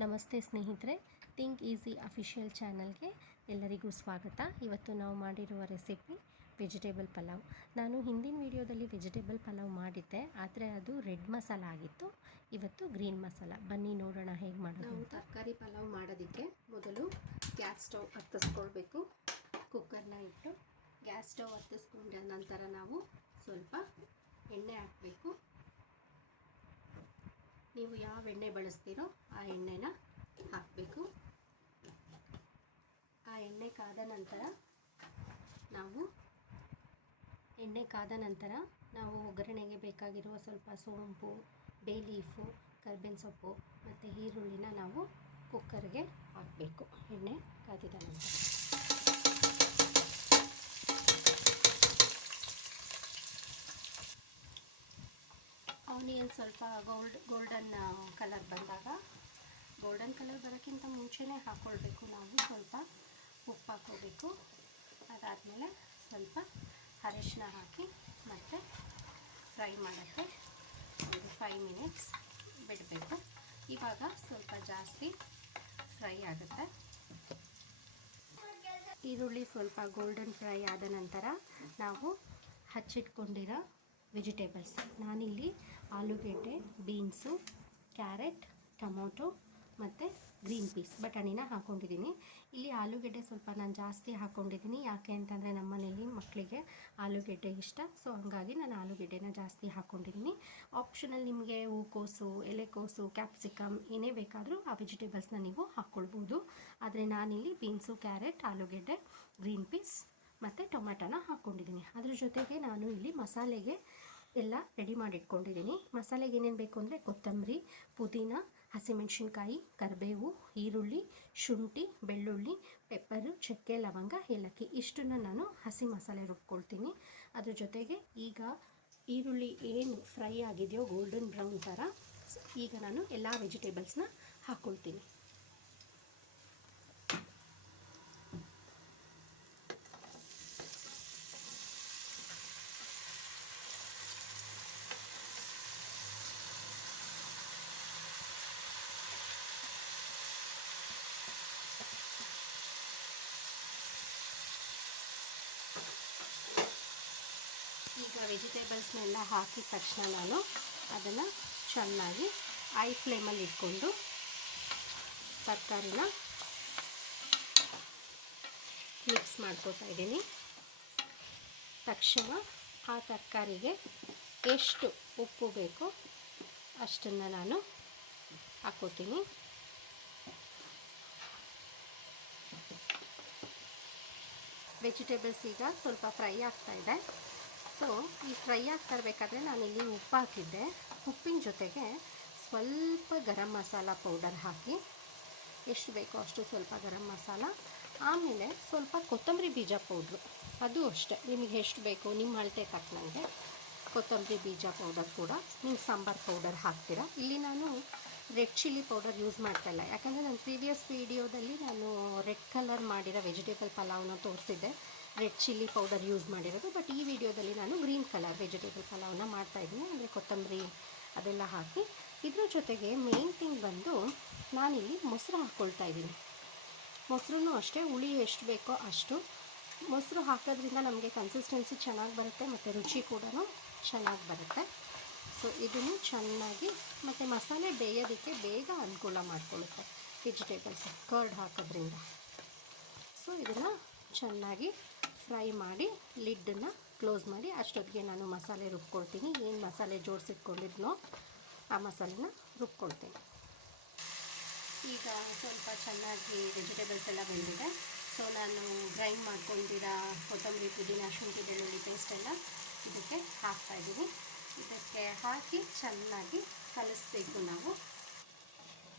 ನಮಸ್ತೆ ಸ್ನೇಹಿತರೆ, think easy official ಚಾನಲ್ಗೆ ಎಲ್ಲರಿಗೂ ಸ್ವಾಗತ. ಇವತ್ತು ನಾವು ಮಾಡಿರುವ ರೆಸಿಪಿ ವೆಜಿಟೇಬಲ್ ಪಲಾವ್. ನಾನು ಹಿಂದಿನ ವಿಡಿಯೋದಲ್ಲಿ ವೆಜಿಟೇಬಲ್ ಪಲಾವ್ ಮಾಡಿದ್ದೆ, ಆದರೆ ಅದು ರೆಡ್ ಮಸಾಲ ಆಗಿತ್ತು. ಇವತ್ತು ಗ್ರೀನ್ ಮಸಾಲ. ಬನ್ನಿ ನೋಡೋಣ ಹೇಗೆ ಮಾಡೋದು. ನಾವು ತರಕಾರಿ ಪಲಾವ್ ಮಾಡೋದಕ್ಕೆ ಮೊದಲು ಗ್ಯಾಸ್ ಸ್ಟವ್ ಹತ್ತಿಸ್ಕೊಳ್ಬೇಕು. ಕುಕ್ಕರ್ನ ಇಟ್ಟು ಗ್ಯಾಸ್ ಸ್ಟವ್ ಹತ್ತಿಸ್ಕೊಂಡ ನಂತರ ನಾವು ಸ್ವಲ್ಪ ಎಣ್ಣೆ ಹಾಕಬೇಕು. ನೀವು ಯಾವ ಎಣ್ಣೆ ಬಳಸ್ತೀರೋ ಆ ಎಣ್ಣೆನ ಹಾಕಬೇಕು. ಆ ಎಣ್ಣೆ ಕಾದ ನಂತರ ನಾವು ಒಗ್ಗರಣೆಗೆ ಬೇಕಾಗಿರುವ ಸ್ವಲ್ಪ ಸೋಂಪು, ಬೇ ಲೀಫು, ಕರ್ಬೇವಿನ ಸೊಪ್ಪು ಮತ್ತು ಈರುಳ್ಳಿನ ನಾವು ಕುಕ್ಕರ್ಗೆ ಹಾಕಬೇಕು. ಎಣ್ಣೆ ಕಾದಿದ ನಂತರ ಆನಿಯನ್ ಸ್ವಲ್ಪ ಗೋಲ್ಡನ್ ಕಲರ್ ಬಂದಾಗ, ಗೋಲ್ಡನ್ ಕಲರ್ ಬರೋಕ್ಕಿಂತ ಮುಂಚೆನೇ ಹಾಕ್ಕೊಳ್ಬೇಕು. ನಾವು ಸ್ವಲ್ಪ ಉಪ್ಪು ಹಾಕ್ಕೋಬೇಕು. ಅದಾದಮೇಲೆ ಸ್ವಲ್ಪ ಅರಿಶಿನ ಹಾಕಿ ಮತ್ತು ಫ್ರೈ ಮಾಡೋಕ್ಕೆ ಒಂದು 5 ಮಿನಿಟ್ಸ್ ಬಿಡಬೇಕು. ಇವಾಗ ಸ್ವಲ್ಪ ಜಾಸ್ತಿ ಫ್ರೈ ಆಗುತ್ತೆ. ಈರುಳ್ಳಿ ಸ್ವಲ್ಪ ಗೋಲ್ಡನ್ ಫ್ರೈ ಆದ ನಂತರ ನಾವು ಹಚ್ಚಿಟ್ಕೊಂಡಿರೋ ವೆಜಿಟೇಬಲ್ಸ್, ನಾನಿಲ್ಲಿ ಆಲೂಗೆಡ್ಡೆ, ಬೀನ್ಸು, ಕ್ಯಾರೆಟ್, ಟೊಮೊಟೊ ಮತ್ತು ಗ್ರೀನ್ ಪೀಸ್, ಬಟಾಣಿನ ಹಾಕ್ಕೊಂಡಿದ್ದೀನಿ. ಇಲ್ಲಿ ಆಲೂಗೆಡ್ಡೆ ಸ್ವಲ್ಪ ನಾನು ಜಾಸ್ತಿ ಹಾಕ್ಕೊಂಡಿದ್ದೀನಿ. ಯಾಕೆ ಅಂತಂದರೆ ನಮ್ಮ ಮನೇಲಿ ಮಕ್ಕಳಿಗೆ ಆಲೂಗೆಡ್ಡೆ ಇಷ್ಟ. ಸೊ ಹಾಗಾಗಿ ನಾನು ಆಲೂಗೆಡ್ಡೆನ ಜಾಸ್ತಿ ಹಾಕ್ಕೊಂಡಿದ್ದೀನಿ. ಆಪ್ಷನಲ್, ನಿಮಗೆ ಹೂಕೋಸು, ಎಲೆಕೋಸು, ಕ್ಯಾಪ್ಸಿಕಮ್ ಏನೇ ಬೇಕಾದರೂ ಆ ವೆಜಿಟೇಬಲ್ಸ್ನ ನೀವು ಹಾಕ್ಕೊಳ್ಬೋದು. ಆದರೆ ನಾನಿಲ್ಲಿ ಬೀನ್ಸು, ಕ್ಯಾರೆಟ್, ಆಲೂಗೆಡ್ಡೆ, ಗ್ರೀನ್ ಪೀಸ್ ಮತ್ತು ಟೊಮೆಟೊನ ಹಾಕ್ಕೊಂಡಿದ್ದೀನಿ. ಅದ್ರ ಜೊತೆಗೆ ನಾನು ಇಲ್ಲಿ ಮಸಾಲೆಗೆ ಎಲ್ಲ ರೆಡಿ ಮಾಡಿ ಇಟ್ಕೊಂಡಿದ್ದೀನಿ. ಮಸಾಲೆಗೆ ಏನೇನು ಬೇಕು ಅಂದರೆ ಕೊತ್ತಂಬರಿ, ಪುದೀನ, ಹಸಿಮೆಣಸಿನ್ಕಾಯಿ, ಕರಿಬೇವು, ಈರುಳ್ಳಿ, ಶುಂಠಿ, ಬೆಳ್ಳುಳ್ಳಿ, ಪೆಪ್ಪರು, ಚಕ್ಕೆ, ಲವಂಗ, ಏಲಕ್ಕಿ, ಇಷ್ಟನ್ನು ನಾನು ಹಸಿ ಮಸಾಲೆ ರುಬ್ಕೊಳ್ತೀನಿ. ಅದ್ರ ಜೊತೆಗೆ ಈಗ ಈರುಳ್ಳಿ ಏನು ಫ್ರೈ ಆಗಿದೆಯೋ ಗೋಲ್ಡನ್ ಬ್ರೌನ್ ಥರ, ಈಗ ನಾನು ಎಲ್ಲ ವೆಜಿಟೇಬಲ್ಸ್ನ ಹಾಕ್ಕೊಳ್ತೀನಿ. ಈಗ ವೆಜಿಟೇಬಲ್ಸ್ನೆಲ್ಲ ಹಾಕಿದ ತಕ್ಷಣ ನಾನು ಅದನ್ನು ಚೆನ್ನಾಗಿ ಐ ಫ್ಲೇಮಲ್ಲಿ ಇಟ್ಕೊಂಡು ತರಕಾರಿನ ಮಿಕ್ಸ್ ಮಾಡ್ಕೊತಾ ಇದ್ದೀನಿ. ತಕ್ಷಣ ಆ ತರಕಾರಿಗೆ ಎಷ್ಟು ಉಪ್ಪು ಬೇಕೋ ಅಷ್ಟನ್ನು ನಾನು ಹಾಕ್ಕೊತೀನಿ. ವೆಜಿಟೇಬಲ್ಸ್ ಈಗ ಸ್ವಲ್ಪ ಫ್ರೈ ಆಗ್ತಾ ಇದೆ. ಸೊ ಈ ಫ್ರೈ ಆಗ್ತಾ ಇರಬೇಕಾದ್ರೆ ನಾನಿಲ್ಲಿ ಉಪ್ಪು ಹಾಕಿದ್ದೆ. ಉಪ್ಪಿನ ಜೊತೆಗೆ ಸ್ವಲ್ಪ ಗರಂ ಮಸಾಲ ಪೌಡರ್ ಹಾಕಿ, ಎಷ್ಟು ಬೇಕೋ ಅಷ್ಟು ಸ್ವಲ್ಪ ಗರಂ ಮಸಾಲ, ಆಮೇಲೆ ಸ್ವಲ್ಪ ಕೊತ್ತಂಬರಿ ಬೀಜ ಪೌಡ್ರು, ಅದು ಅಷ್ಟೇ ನಿಮಗೆ ಎಷ್ಟು ಬೇಕೋ ನಿಮ್ಮ ಅಳತೆ ತಕ್ಕನಂಗೆ ಕೊತ್ತಂಬರಿ ಬೀಜ ಪೌಡರ್ ಕೂಡ. ನೀವು ಸಾಂಬಾರು ಪೌಡರ್ ಹಾಕ್ತೀರಾ. ಇಲ್ಲಿ ನಾನು ರೆಡ್ ಚಿಲ್ಲಿ ಪೌಡರ್ ಯೂಸ್ ಮಾಡ್ತಾಯಿಲ್ಲ, ಯಾಕಂದರೆ ನಾನು ಪ್ರೀವಿಯಸ್ ವೀಡಿಯೋದಲ್ಲಿ ನಾನು ರೆಡ್ ಕಲರ್ ಮಾಡಿರೋ ವೆಜಿಟೇಬಲ್ ಪಲಾವ್ನ ತೋರಿಸಿದ್ದೆ, ರೆಡ್ ಚಿಲ್ಲಿ ಪೌಡರ್ ಯೂಸ್ ಮಾಡಿರೋದು. ಬಟ್ ಈ ವಿಡಿಯೋದಲ್ಲಿ ನಾನು ಗ್ರೀನ್ ಕಲರ್ ವೆಜಿಟೇಬಲ್ ಪಲಾವ್ನ ಮಾಡ್ತಾಯಿದ್ದೀನಿ, ಅಂದರೆ ಕೊತ್ತಂಬರಿ ಅದೆಲ್ಲ ಹಾಕಿ. ಇದ್ರ ಜೊತೆಗೆ ಮೇನ್ ಥಿಂಗ್ ಬಂದು ನಾನಿಲ್ಲಿ ಮೊಸರು ಹಾಕ್ಕೊಳ್ತಾ ಇದ್ದೀನಿ. ಮೊಸರು ಅಷ್ಟೇ, ಹುಳಿ ಎಷ್ಟು ಬೇಕೋ ಅಷ್ಟು ಮೊಸರು ಹಾಕೋದ್ರಿಂದ ನಮಗೆ ಕನ್ಸಿಸ್ಟೆನ್ಸಿ ಚೆನ್ನಾಗಿ ಬರುತ್ತೆ ಮತ್ತು ರುಚಿ ಕೂಡ ಚೆನ್ನಾಗಿ ಬರುತ್ತೆ. ಸೊ ಇದನ್ನು ಚೆನ್ನಾಗಿ, ಮತ್ತು ಮಸಾಲೆ ಬೇಯೋದಕ್ಕೆ ಬೇಗ ಅನುಕೂಲ ಮಾಡಿಕೊಳ್ಳುತ್ತೆ ವೆಜಿಟೇಬಲ್ಸ್ ಕರ್ಡ್ ಹಾಕೋದ್ರಿಂದ. ಸೊ ಇದನ್ನು ಚೆನ್ನಾಗಿ ಫ್ರೈ ಮಾಡಿ ಲಿಡ್ಡನ್ನು ಕ್ಲೋಸ್ ಮಾಡಿ, ಅಷ್ಟೊತ್ತಿಗೆ ನಾನು ಮಸಾಲೆ ರುಬ್ಕೊಳ್ತೀನಿ. ಏನು ಮಸಾಲೆ ಜೋಡಿಸಿಟ್ಕೊಂಡಿದ್ನೋ ಆ ಮಸಾಲೆನ ರುಬ್ಕೊಳ್ತೀನಿ. ಈಗ ಸ್ವಲ್ಪ ಚೆನ್ನಾಗಿ ವೆಜಿಟೇಬಲ್ಸ್ ಎಲ್ಲ ಬೆಂದಿದೆ. ಸೊ ನಾನು ಗ್ರೈಂಡ್ ಮಾಡ್ಕೊಂಡಿರೋ ಕೊತ್ತಂಬರಿ, ಪುದೀನ, ಶುಂಠಿ, ಬೆಳ್ಳುಳ್ಳಿ ಪೇಸ್ಟೆಲ್ಲ ಇದಕ್ಕೆ ಹಾಕ್ತಾಯಿದ್ದೀನಿ. ಇದಕ್ಕೆ ಹಾಕಿ ಚೆನ್ನಾಗಿ ಕಲಿಸ್ಬೇಕು. ನಾವು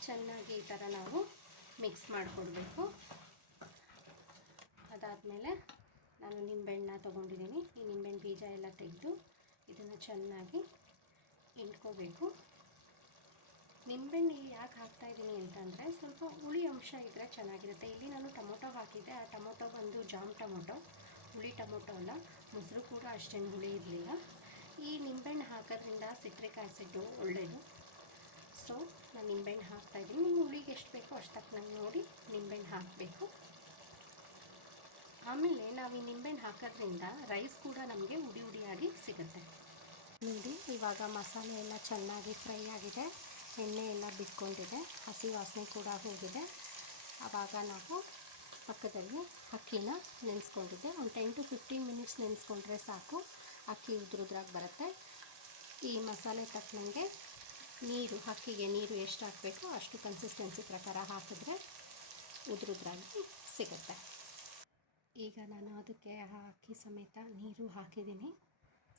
ಚೆನ್ನಾಗಿ ಈ ಥರ ನಾವು ಮಿಕ್ಸ್ ಮಾಡಿಕೊಡ್ಬೇಕು. ಅದಾದಮೇಲೆ ನಾನು ನಿಂಬೆಹಣ್ಣು ತೊಗೊಂಡಿದ್ದೀನಿ. ಈ ನಿಂಬೆಹಣ್ಣು ಬೀಜ ಎಲ್ಲ ತೆಗೆದು ಇದನ್ನು ಚೆನ್ನಾಗಿ ಹಿಂಡ್ಕೋಬೇಕು. ನಿಂಬೆಹಣ್ಣು ಯಾಕೆ ಹಾಕ್ತಾಯಿದ್ದೀನಿ ಅಂತಂದರೆ ಸ್ವಲ್ಪ ಹುಳಿ ಅಂಶ ಇದ್ದರೆ ಚೆನ್ನಾಗಿರುತ್ತೆ. ಇಲ್ಲಿ ನಾನು ಟೊಮೊಟೊ ಹಾಕಿದ್ದೆ. ಆ ಟೊಮೊಟೊ ಬಂದು ಜಾಮ್ ಟೊಮೊಟೊ, ಹುಳಿ ಟೊಮೊಟೊ ಅಲ್ಲ. ಮೊಸರು ಕೂಡ ಅಷ್ಟೇನು ಹುಳಿ ಇರಲಿಲ್ಲ. ಈ ನಿಂಬೆಹಣ್ಣು ಹಾಕೋದ್ರಿಂದ ಸಿಟ್ರಿಕ್ ಆ್ಯಸಿಡ್ಡು ಒಳ್ಳೆಯದು. ಸೊ ನಾನು ನಿಂಬೆಹಣ್ಣು ಹಾಕ್ತಾಯಿದ್ದೀನಿ. ನಿಮ್ಮ ಹುಳಿಗೆ ಎಷ್ಟು ಟೇಸ್ಟ್ ತಕ್ಕನಂಗೆ ನೋಡಿ ನಿಂಬೆಹಣ್ಣು ಹಾಕಬೇಕು. ಆಮೇಲೆ ನಾವು ಈ ನಿಂಬೆಹಣ್ಣು ಹಾಕೋದ್ರಿಂದ ರೈಸ್ ಕೂಡ ನಮಗೆ ಉಡಿ ಉಡಿಯಾಗಿ ಸಿಗುತ್ತೆ. ನೋಡಿ ಇವಾಗ ಮಸಾಲೆ ಎಲ್ಲ ಚೆನ್ನಾಗಿ ಫ್ರೈ ಆಗಿದೆ, ಎಣ್ಣೆ ಎಲ್ಲ ಬಿಟ್ಕೊಂಡಿದೆ, ಹಸಿ ವಾಸನೆ ಕೂಡ ಹೋಗಿದೆ. ಆವಾಗ ನಾವು ಪಕ್ಕದಲ್ಲಿ ಅಕ್ಕಿನ ನೆನೆಸ್ಕೊಂಡಿದ್ದೆ. ಒಂದು 10 to 15 ಮಿನಿಟ್ಸ್ ನೆನೆಸ್ಕೊಂಡ್ರೆ ಸಾಕು, ಅಕ್ಕಿ ಉದ್ರುದ್ರಾಗಿ ಬರುತ್ತೆ. ಈ ಮಸಾಲೆ ತಕ್ಕನಂಗೆ ನೀರು, ಅಕ್ಕಿಗೆ ನೀರು ಎಷ್ಟು ಹಾಕಬೇಕು ಅಷ್ಟು ಕನ್ಸಿಸ್ಟೆನ್ಸಿ ಪ್ರಕಾರ ಹಾಕಿದ್ರೆ ಉದ್ರುದ್ರಾಗಿ ಸಿಗುತ್ತೆ. ಈಗ ನಾನು ಅದಕ್ಕೆ ಅಕ್ಕಿ ಸಮೇತ ನೀರು ಹಾಕಿದ್ದೀನಿ.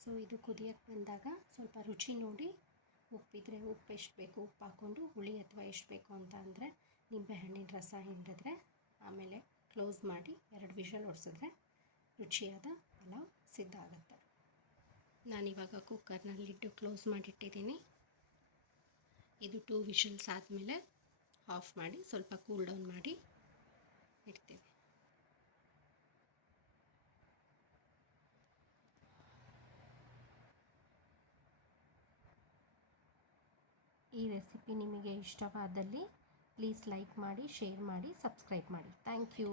ಸೊ ಇದು ಕುದಿಯೋಕ್ಕೆ ಬಂದಾಗ ಸ್ವಲ್ಪ ರುಚಿ ನೋಡಿ, ಉಪ್ಪಿದ್ರೆ ಉಪ್ಪು ಎಷ್ಟು ಬೇಕು ಉಪ್ಪು ಹಾಕ್ಕೊಂಡು, ಹುಳಿ ಅಥವಾ ಎಷ್ಟು ಬೇಕು ಅಂತ ಅಂದರೆ ನಿಂಬೆಹಣ್ಣಿನ ರಸ ಹಿಂಡಿದ್ರೆ ಆಮೇಲೆ ಕ್ಲೋಸ್ ಮಾಡಿ 2 ವಿಷಲ್ ಹೊಡ್ಸಿದ್ರೆ ರುಚಿಯಾದ ಪಲಾವ್ ಸಿದ್ಧ ಆಗುತ್ತೆ. ನಾನಿವಾಗ ಕುಕ್ಕರ್ನ ಲಿಡ್ಡು ಕ್ಲೋಸ್ ಮಾಡಿಟ್ಟಿದ್ದೀನಿ. ಇದು 2 ವಿಷಲ್ಸ್ ಆದಮೇಲೆ ಆಫ್ ಮಾಡಿ ಸ್ವಲ್ಪ ಕೂಲ್ ಡೌನ್ ಮಾಡಿ ಇಡ್ತೀವಿ. ಈ ರೆಸಿಪಿ ನಿಮಗೆ ಇಷ್ಟವಾದಲ್ಲಿ ಪ್ಲೀಸ್ ಲೈಕ್ ಮಾಡಿ, ಶೇರ್ ಮಾಡಿ, ಸಬ್ಸ್ಕ್ರೈಬ್ ಮಾಡಿ. Thank you.